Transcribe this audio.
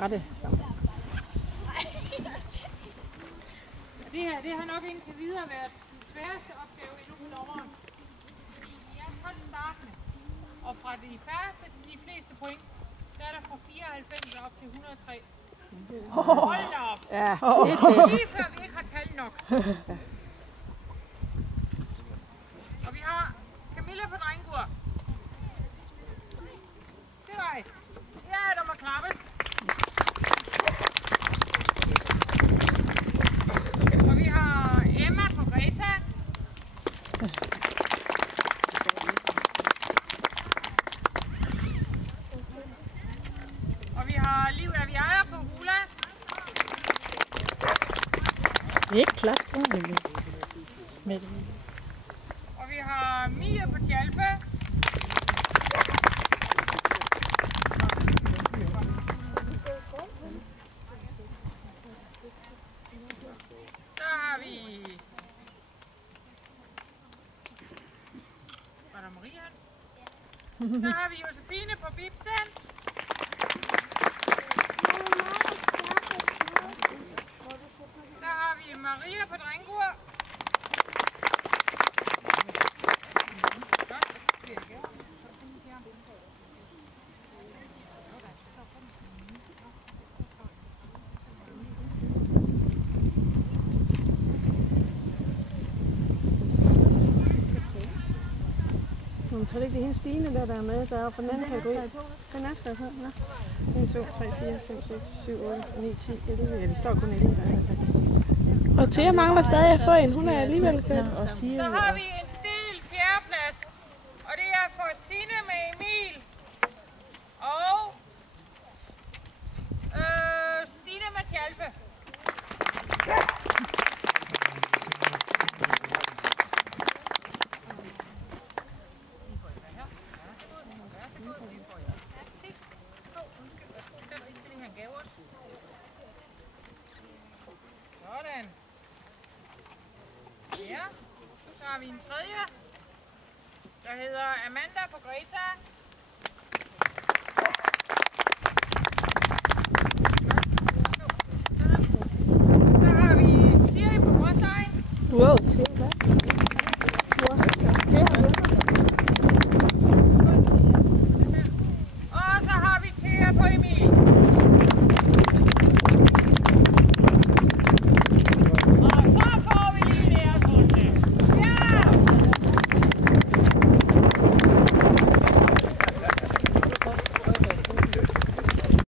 rette sammen. Det her det har nok indtil videre været den sværeste opgave endnu på dommeren. Fordi I er 12 startende. Og fra de færreste til de fleste point, der er der fra 94 op til 103. Hold da op! Ja, det er tæt. Lige før vi ikke har tal nok. Og vi har Camilla på drengur. Det var I. Ja, der må klappes. Og vi har Emma på Greta. Og vi har Liv Aviager på Rula. Det er ikke klart. Og vi har Mia på Tjalpe. Så har vi... Var der Marie Hans? Så har vi Josefine på Bibsen. Så har vi Maria på drengur. Jeg tror ikke, det er hende Stine, der er med. Der er fra den anden kategori. Den er skrevet på. Nå. 1, 2, 3, 4, 5, 6, 7, 8, 9, 10, 11. Ja, det står kun 11 der i hvert fald. Og Thea mangler stadig at få en. Hun er alligevel kørt. Så har vi en del fjerdeplads. Og det er for Signe med Emil. Og Stine med Tjalfe. Sådan. Ja, så har vi en tredje, der hedder Amanda på Greta. Så har vi Siri på Rostein. Wow, Thea. Og så har vi Thea på Emil.